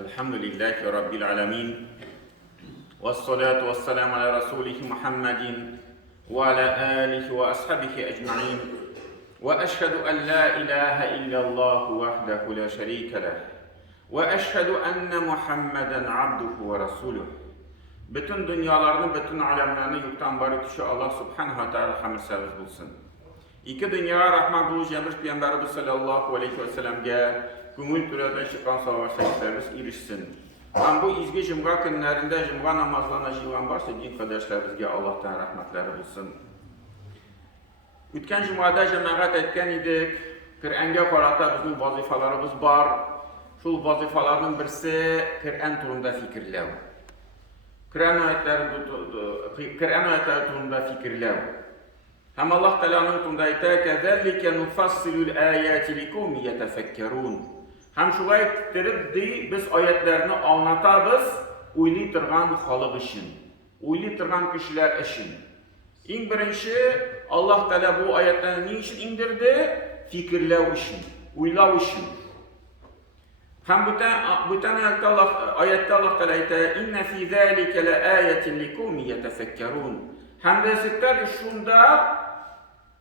Elhamdülillahi Rabbil alemin. Vessalatu vesselamu ala Resulih Muhammedin ve ala alihi ve ashabihi ecma'in. Ve eşhedü en la ilahe illallah vahdehu la şerike leh. Ve eşhedü enne Muhammeden abduhu ve resuluh. Bütün dünyalarını, bütün alemlerini yoktan var etişi Allah subhanahu wa ta'ala hamd servis bulsun. İki dünya rahmet buluş emriş Peygamberimiz sallallahu aleyhi ve sellem'ge gümül türeden çıkan savaşlarımız irişsin. Ben bu izgi cümga günlerinde cümga namazlarına jivan varsa din kardeşlerimizge Allah'tan rahmetleri bulsun. Ütken cümada cemaat etken idik. Kur'an'ga qarata bizim vazifalarımız var. Şu vazifalarının birisi Kur'an turunda fikirlev. Kur'an ayetleri turunda fikirlev. Hem Allah Teala'nın turunda ayette kezellike nufassilul ayati likum yetefekkerun. Hem şulay ettirip biz ayetlerini anlatabız, uyli turgan halık için, uyli turgan kişiler için. İn birinci Allah Teala bu ayetlerini niçin indirdi? Fikirlev için, uylav için. Hem bütün ayette Allah Teala ayette inne fi zalike la ayatin likum yetefekkerun. Hem de sizler şunda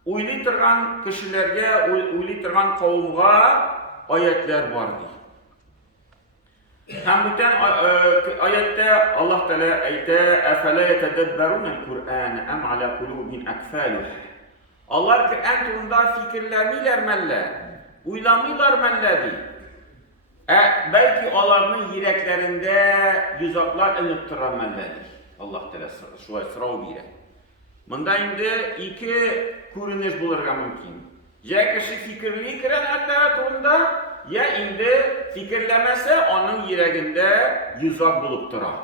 uyli turgan kişilerge, uyli turgan kavumga ayetler vardı. Hem bütün ayette Allah Teala ayette efela yetedebberunel Kur'an em ala kulubin akfaluh. Allah Kur'an turunda fikirlermiler melle, uylamılar melledi. Belki onların yüreklerinde yüzaklar inip duran melledi. Allah Teala şu sırav bire. Bunda indi iki görünüş bulurga mümkün. Ya kişi fikirli Kur'an ayetleri turunda, ya indi fikirlemese onun yüreğinde yüzak bulup durar,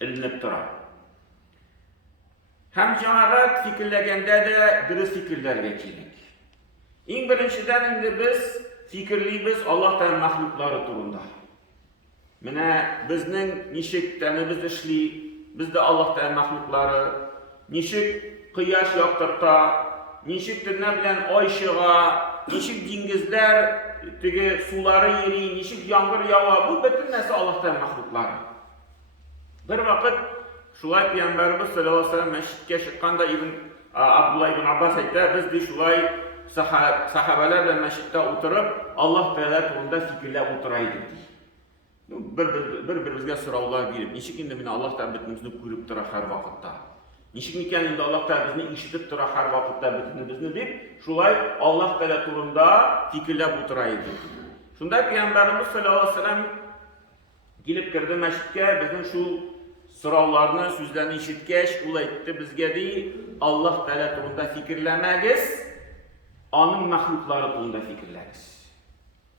ilinip durar. Hem cemaat fikirlegende de dürüst fikirler geçirdik. İn birinciden indi biz fikirliyiz Allah'tan mahlukları turunda. Mine bizning nişik tanımız işli, biz de Allah'tan mahlukları, nişik kıyaş yaktırta, nişik tırna bilen ay şığa, nişik dingizler, suları yeri, nişik yağmur yağva, bu bütün nesi Allah'tan mahlukları. Bir vakit şulay Peygamberimiz sallallahu aleyhi ve sellem meşrikke çıkkanda Abdullah ibn Abbas ayette biz de şulay sahabelerle meşritte oturup Allah Teala turunda fikirle oturaydık. Bir-birimizge soravlar berip, nişik indi mine Allah Teala bütünümüzni görüp tura her vakitte. Nişik miken indi Allah Teala bizni işitip tura her vakitte bütünümüzni deyip, şulay Allah Teala turunda fikirle oturaydık. Şunda Peygamberimiz sallallahu aleyhi ve sellem gelip kirdi meşritte bizim şu soravlarını, sözlerini işitkeş, ula etti bizge dey, Allah Teala turunda fikirlemegiz, onun mahlukları turunda fikirleriz.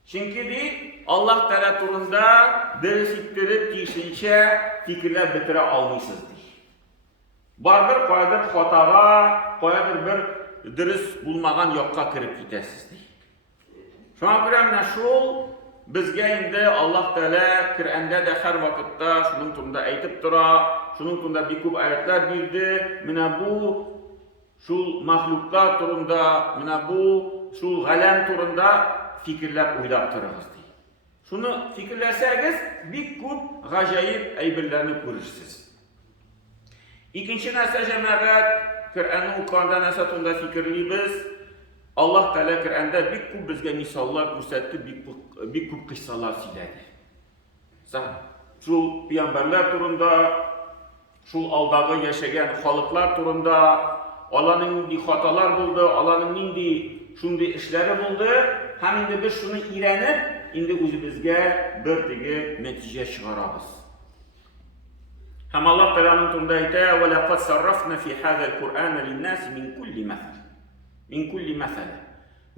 Çünkü deyip Allah Teala turunda dürüstlüktirip kişince fikirler bitire almışsınız deyip. Bardır koyadır hatağa, koyadır bir dürüst bulmagan yokka kirip gidesiz deyip. Şu an bilemine şul, bizge indi Allah Teala Kur'an'da da her vakitte şunun turunda aytıp tura, şunun turunda bir kup ayetler bildi, mine bu şul mahluklar turunda, mine bu şul galem turunda fikirler uylap turağız deyip. Şunu fikirlerseniz bir kup gacayip aybirlerini görürsünüz. İkinci nese cemaat, Kur'an'ın ukanda nese turunda fikirliyiz. Allah Teala Kur'an'da bir kup bizge misallar görsetti, bir kup kıssalar siledi. Şu peygamberler turunda, şu aldağı yaşayan halıklar turunda, Allah'ın indi hatalar buldu, Allah'ın indi şundi işleri buldu. Hem indi biz şunu iğrenip, indi özümüzge bir tigi netice çıkarabız. Hem Allah Teala'nın turunda ayette وَلَقَدْ صَرَّفْنَا فِي هَذَا الْقُرْآنَ لِلنَّاسِ min kulli mesele.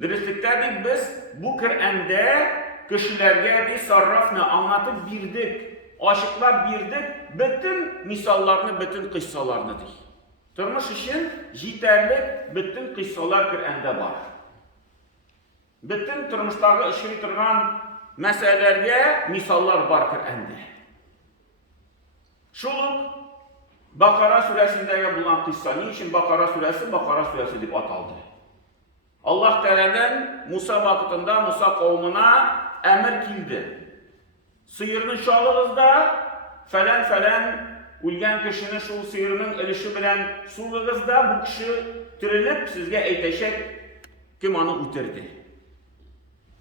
Dürüstlükte biz bu Kur'an'da kişilerge bir sarrafını anlatıp birdik, aşıklar birdik, bütün misallarını, bütün kıssalarını değil. Turmuş için yeterli bütün kıssalar Kur'an'da var. Bütün turmuşlarda işini turgan meselelerge misallar var Kur'an'da. Şuluk Bakara suresinde bulunan kıssa, niçin Bakara suresi deyip ataldı? Allah Teala'dan Musa vakitinde Musa kavmine emir kildi. sıyırını çalığızda, falan ölgen kişinin şu sıyırının ilişi bilen sulığızda bu kişi tirilip sizge eyteşek kim onu ötürdü.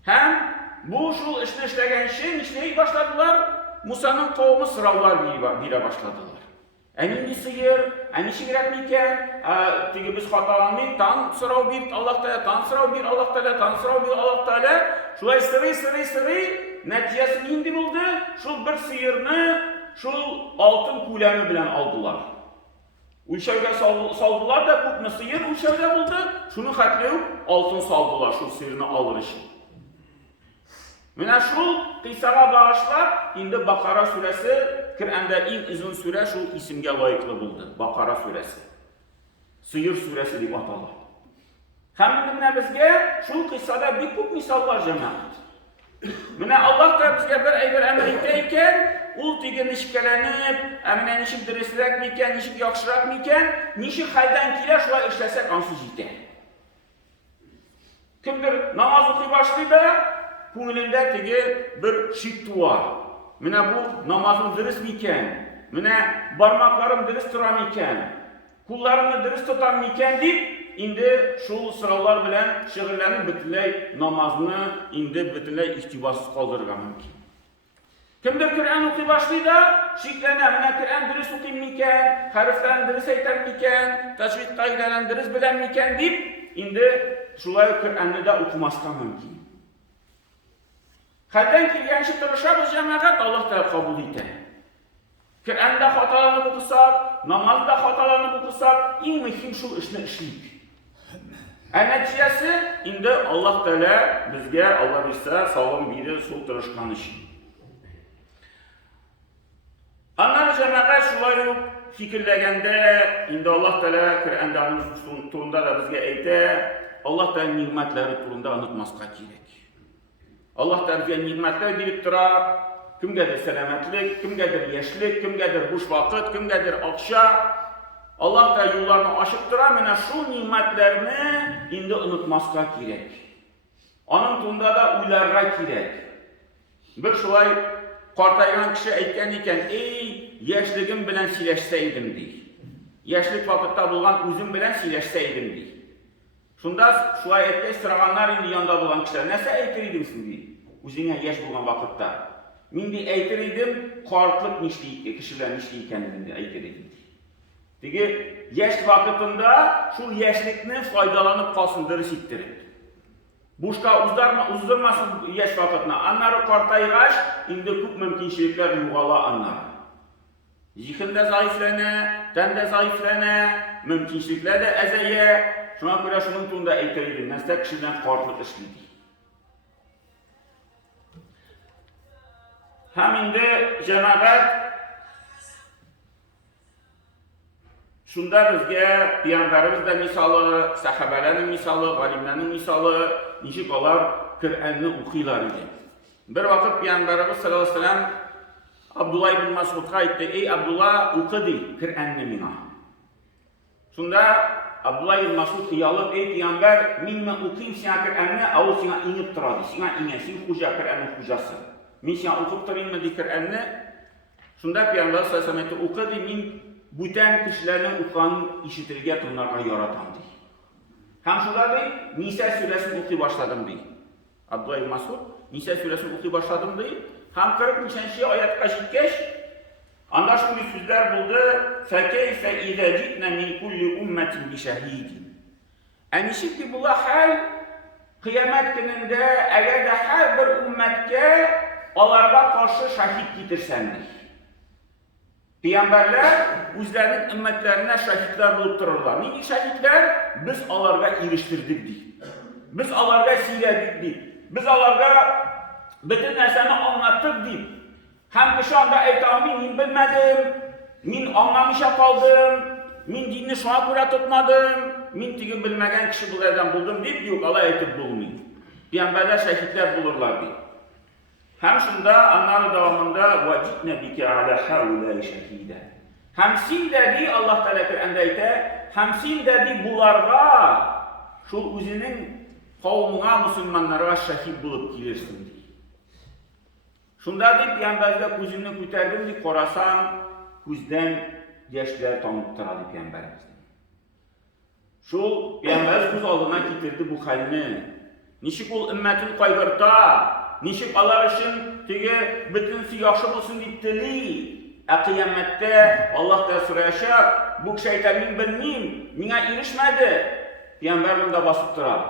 Hem bu şu işini işlegen şey işleyi başladılar, Musa'nın kavmi sıravlar bire başladılar. Eni sıyır, eni şigiret miken, tigi biz hatalanmayın, tan sırav bir Allah Teala, tan sırav bir Allah Teala, tan sırav bir Allah Teala. Şulay sırı, neticesi indi buldu, şul bir sıyırını, şul altın kulemi bilen aldılar. Ülşevge saldılar da bu sıyır ülşevge buldu, şunu hakleyip altın saldılar, şul sıyırını alır için. Mine şu kısağa bağışlar, indi Bakara suresi, Kur'an'da en uzun sure şu isimge layıklı buldu. Bakara suresi. Sıyır suresi deyip atalar. Hem mine bizge şu kısada bir kup misallar cemaat. Mine Allah da bizge bir emrikteyken, ul tigi nişkelenip, emine nişik dirisirek miken, nişik yakşırak miken, nişik haydan kile şuna işlesek ansız ite. Kimdir namaz okuy başlıydı? Ko'nglida tigi bir shik var. Mine bu namazım dürüst miken? Mine barmaklarım dürüst turam miken? Kullarımı dürüst tutam miken deyip indi şu sıralar bilen şiirlerini bütünley namazını indi bütünley ihtibasız kaldırgan mümkün. Kimdir Kur'an okuy başlıydı? Şiklene, mine Kur'an dürüst okuy miken? Harflerini dürüst eyten miken? Teşvik kaydelerini dürüst bilen miken deyip indi şulay Kur'an'ı da okumaskan mümkün. Halden kirgen şu tırışabız cemaat Allah Teala kabul eder. Kur'an'da hatalarını okusak, namazda hatalarını okusak, en mühim şu işini işleyip. Neticesi indi Allah Teala bizge Allah bilse sağlam biri sol tırışkan işi. Anlar cemaat şulayı fikirlegende indi Allah Teala Kur'an'da turunda da bizge eyte Allah Teala nimetleri turunda unutmaska gerek. Allah Teala nimetler bilip tura, kimgedir selametlik, kimgedir yaşlık, kimgedir boş vakit, kimgedir akşa. Allah Teala yollarını aşıp tura, mene şu nimetlerini indi unutmaska gerek. Onun tunda da uylarga gerek. Bir şulay qartaygan kişi aytgan ekan, ey yaşlığım bilen sileşseydim deyil. Yaşlık vakitte bulgan özüm bilen sileşseydim deyil. Şunda şulay aytgach sıraganlar indi yanında bulan kişiler näse aytır idimsin deyil. Özüne yaş bulgan vakitte. Men de aytır idim, qartlık nişli kişiler nişli ekanligini aytır idim. Degi yaş vakitinde şu yaşlıkni faydalanıp qalsın dürüst ettirib. Boşqa uzdurmasın yaş vakitini. Anları qartaygaç, indi ko'p mümkinchiliklar yo'qola anlar. Zihinde zayıflana, tende zayıflana, mümkinchiliklar da azaya. Şuna göre şunun tunda aytır idim, näse kişidan qartlık işleydi. Hem indi cemaat şunda bizge Peygamberimiz de misalı, sahabelerin misalı, galimlerin misalı, nişik olar Kur'an'ı okuylar idi. Bir vakit Peygamberimiz sallallahu aleyhi ve sellem Abdullah ibn Mas'ud'a aytdı, ey Abdullah oku dey Kur'an'ı mina. Şunda Abdullah ibn Mas'ud qiyalıp, ey Peygamber, men okuyayım sana Kur'an'ı, o sana inip turadi, sana inesin, hoca Kur'an'ın hocası. Men sana okup turayım mı dey Kur'an'ı? Şunda Peygamber sallallahu aleyhi ve sellem oku dey, men bütün kişilerin okuyanı işitirge onlarga yaratan dey. Hem şunda dey, Nisa suresini okuy başladım dey. Abdullah ibn Mas'ud, Nisa suresini okuy başladım dey. Hem 40. ayetga jetgach, anda şunday sözler buldu. فَكَيْفَ اِذَا جِئْنَا مِنْ كُلِّ اُمَّةٍ بِشَهِيدٍ. Şimdi bu hal kıyamet gününde eğer de her bir ümmetke onlarga karşı şahit getirsendir. Peygamberler özlerinin ümmetlerine şahitler bulup dururlar. Neydi şahitler? Biz onlarga eriştirdik deyip. Biz onlarga siyledik deyip. Biz onlarga bütün nesini anlattık deyip. Hem şu anda eytamin men bilmedim, men anlamışa kaldım, men dinni şuna göre tutmadım, men tigi bilmegen kişi bulardan buldum deyip yok Allah aytib bulmayın. Peygamberler şahitler bulurlar deyip. Hem şunda anların devamında وَجِئْنَ بِكَ عَلَى حَوْلَى شَهِيدًا. Hemsin dedi Allah Teala Kur'an'da aytdı, hemsin dedi bularga şu özünün kavmuna, Müslümanlara şahit bulup gelirsin dedi. Şunda deyip Peygamber'e gözünü ko'tardim deyip qarasam, ko'zdan yoshlar tomib turadi Peygamberimiz. Şol Peygamberimiz ko'z olduna getirdi bu halni. Nishik ul ümmetin qayg'irta, nishik alar uchun tege bitinsi yaxshi bo'lsin deb tili. Qiyomatda Allohdan so'rashib, bu shaytonning bilmayim, menga erishmadi. Peygamber bunda basıp turadi.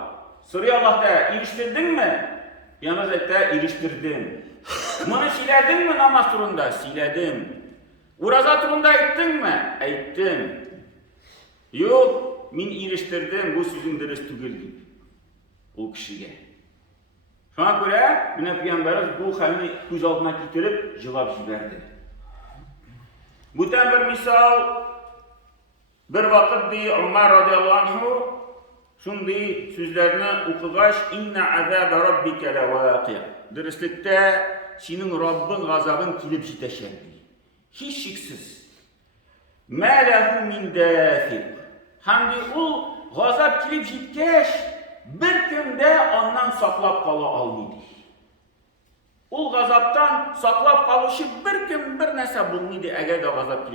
So'ray Allohdan, erishtirdingmi? Peygamber aytdi, erishtirdim. Bunu siledinmi namaz turunda? Siledim. Uraza turunda aytdingmi? Aytdim. Yo'q, men erishtirdim, bu sizin dürüst tugul deb. O kişiye. Şuna göre Peygamberimiz bu halini göz altına getirip cevap verdi. Bundan bir misal, bir vakit di Ömer radıyallahu anhu şunday sözlerini okugaç inna azab rabbika lawaqi. Dürüstlükte senin Rabbin gazabın kilip jitecek. Hiç şiksiz. Ma lahu min dafi. Hamdi o gazab kilip jitkeş bir kimde ondan saklap kala almaydı. O gazaptan saklap kalışı bir kim bir nese bulmaydı eğer de gazap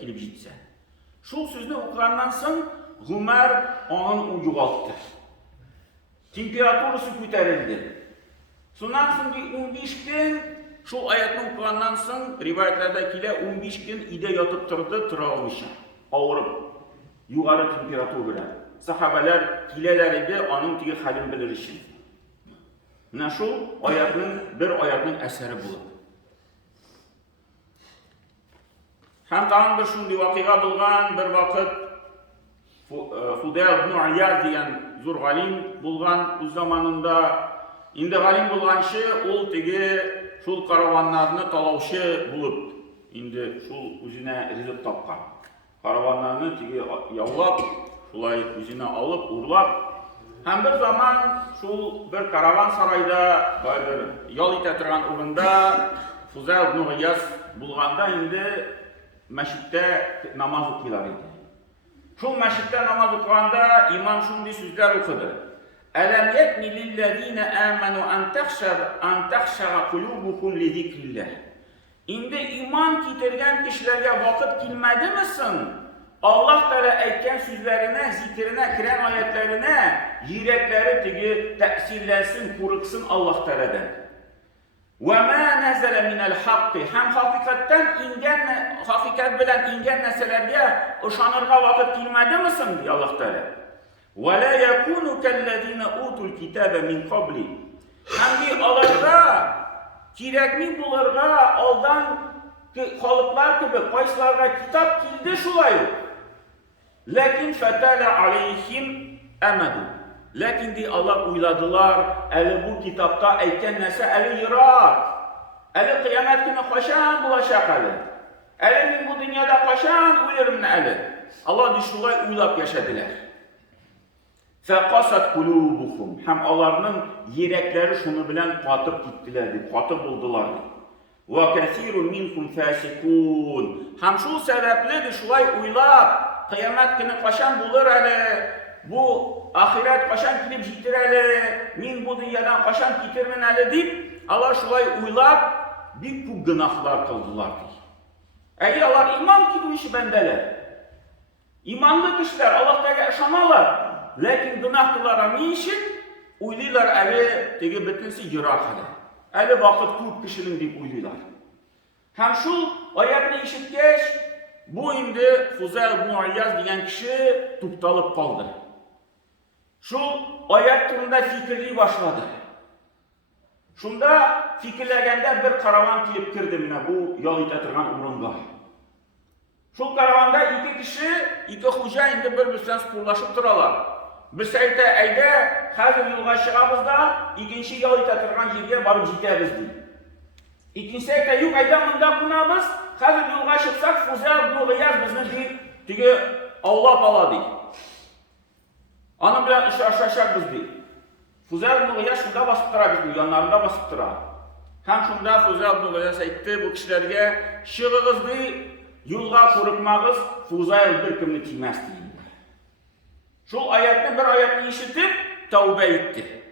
kilip jitse. Şu sözünü okugandan soň Ömer onun ujugaltdı. Temperaturası ko'tarildi. Şundan soň 15 gün şu ayetni okugandan soň rivayetlerde kile 15 gün ide yatıp turdu, tura almışı. Ağırıp, yukarı temperatur bilen. Sahabeler kileleriydi onun tigi halin bilir için. Şu bir ayetinin eseri bulup. Hem tamam bir şunday vakıga bulgan bir vakit Fudayl ibn Iyad diyen zor galim bulgan bu zamanında indi galim bulgan şey ol tigi şul karavanlarını talauşı bulup indi şul üzüne rizq tapkan. Karavanlarını tigi yavlap şulay üzüne alıp urlap hem bir zaman şul bir karavan sarayda bir yol ite turgan urunda Fudayl ibn Iyad bulganda indi meşritte namaz okuyorlar idi. Şu meşritte namaz okuyanda imam şunday sözler okudu. Elem yetni lillezine amenu an tahşara kulubuhum li zikrillah. İndi iman getirgen kişilerge vakit gelmedi misin? Allah Teala aytgan sözlerine, zikrine, kiren ayetlerine yürekleri tigi tesirlensin, koruksun Allah Teala'dan. وَمَا نَزَلَ مِنَ الْحَقِّ hem hakikat bilen ingen neselerge ışanırga vakit gelmedi misin diye Allah Teala. وَلَا يَكُونُ كَالَّذ۪ينَ اُوتُوا الْكِتَابَ مِنْ قَبْلِ hem bir alarga, kirekmi bulurga, aldan kalıplar gibi kayslarga kitap kildi şulay. Lakin فَتَالَ عَلَيْهِمْ اَمَدُ Lakin di Allah uyladılar, eli bu kitapta aytgan nese eli yırak. Eli kıyamet günü kaçan bulaşak eli. Eli bu dünyada kaçan uyarım eli. Allah şulay uylap yaşadılar. فَقَسَتْ قُلُوبُهُمْ hem onların yürekleri şunu bilen katıp gittilerdi, katı buldulardı. وَكَثِيرٌ مِنْكُمْ فَاسِقُونَ hem şu sebeple şulay uylap, kıyamet günü kaçan bulur eli. Bu ahiret kaçan kilip jittireli, min bu dünyadan kaçan kitirmeneli deyip Allah şulay uylap bir bu günahlar kıldılar. Eğer Allah iman ki bu işi bendeler. İmanlı kişiler Allah'ta yaşamalar. Lakin günahtılara minşit uylular eli tege bitinsi yırak eli. Eli vakit kurt kişinin deyip uylular. Hem şu ayetini işitkeş bu indi Fudayl ibn Iyad diyen kişi tuptalıp kaldı. Şu ayet turunda fikirliği başladı. Şunda fikirlegende bir karavan kilip kirdi mine bu yol ite turgan urunga. Şu karavanda iki kişi, iki hoca indi bir-birisinden spurlaşıp turalar. Biz ayta ayda hazır yolga çıkabız da ikinci yol ite turgan yerge barıp jitebiz deyip. İkincisi ayta yok ayda mında bunabız, hazır yolga çıksak Fudayl ibn Iyad bizni deyip tigi avlap ala deyip. Onun bilen aşağı biz değil. Fudayl ibn Iyad şunda basıp tura bizim yanlarında basıp tura. Hem şunda Fudayl ibn Iyad aytdı bu kişilerge şığığız deyip yolga korukmağız Fudayl bir kimni tiymez deyip. Şu ayetini bir ayetini işitip tövbe etti.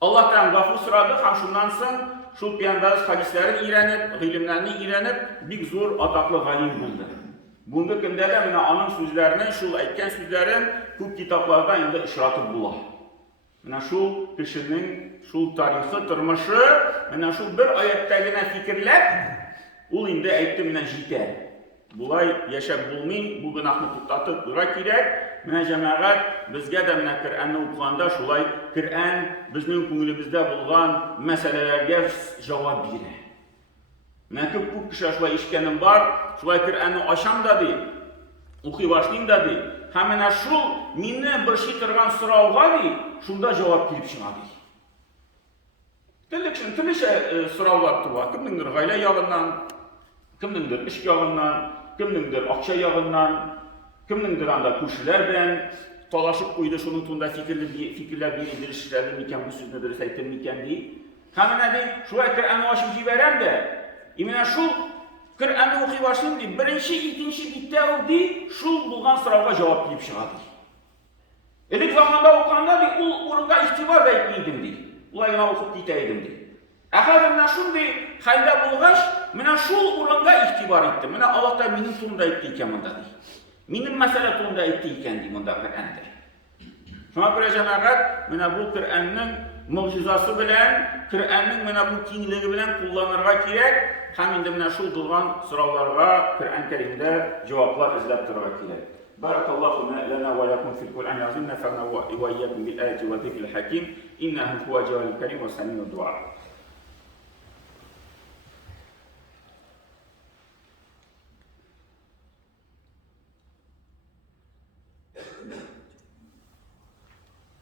Allah'tan gafur sıradı hem şundan soň şul Peygamber hadislerini öğrenip, ilimlerini öğrenip bir zor adaklı galim buldu. Bunda kimde de mine anın sözlerinin, şul aytken sözlerin köp kitaplarda indi işratıp bular. Mine şul kişinin, şul tarihi, tırmışı, mine şul bir ayettagina fikirler, ul indi aytdı mine jiter. Bulay yaşab bulmayın, bu günahını tuttatıp dura kirek. Mine cemaat, bizge de mine Kur'an'ı okuyanda şulay, Kur'an bizning ko'nglimizda bo'lgan masalalarga javob beradi. Mine ko'p kishi şulay eshitganim bor, şulay Kur'an'ı ocham dedi, o'qiy boshlayman dedi. Ha mana shu meni bir şey turgan so'rovga dedi, shunda javob berib chiqadi. Turli so'rovlar turibdi. Kimningdir g'ayla yog'idan, kimningdir ish yog'idan, kimningdir aqsha yog'idan, kimningdir anda qo'shilar bilan talashib qo'ydi, shuni tunda fikrlar berishlardi mikan, bu so'zni durs aytdim mikan deydi. Hamma deydi, shu Qur'onni ochib jibaramda. Mana shu Qur'onni o'qiy boshlayman deydi. Birinchi, ikkinchi bitta o'qidi, shu bo'lgan so'rovga javob berib chiqadi. Ilk zamonda o'qiganda u o'ringa ig'tibor bermaydim deydi. Ularga o'qib ketaydim deydi. Ahadimdan shunday hayda bo'lg'ach, mana shu o'ringa ig'tibor etdim. Mana Alloh taolo mening turumda aytdi ekan bunda deydi. Mening masala turumda aytdi ekan deydi bunda Qur'onda. Shuna ko'ra janobat, mana bu Qur'onning mo'jizasi bilan, Qur'onning mana bu kengligi bilan qo'llanirga kerak. Ham endi mana shu bo'lgan so'rovlarga Qur'on Karimda javoblar izlab turishga kerak. Barakallohu lana va lakum fil Qur'an azim nafa'na wa iyyakum bil ayati wa dhikril hakim innahu huwa jawalul karim wa sami'ud du'a.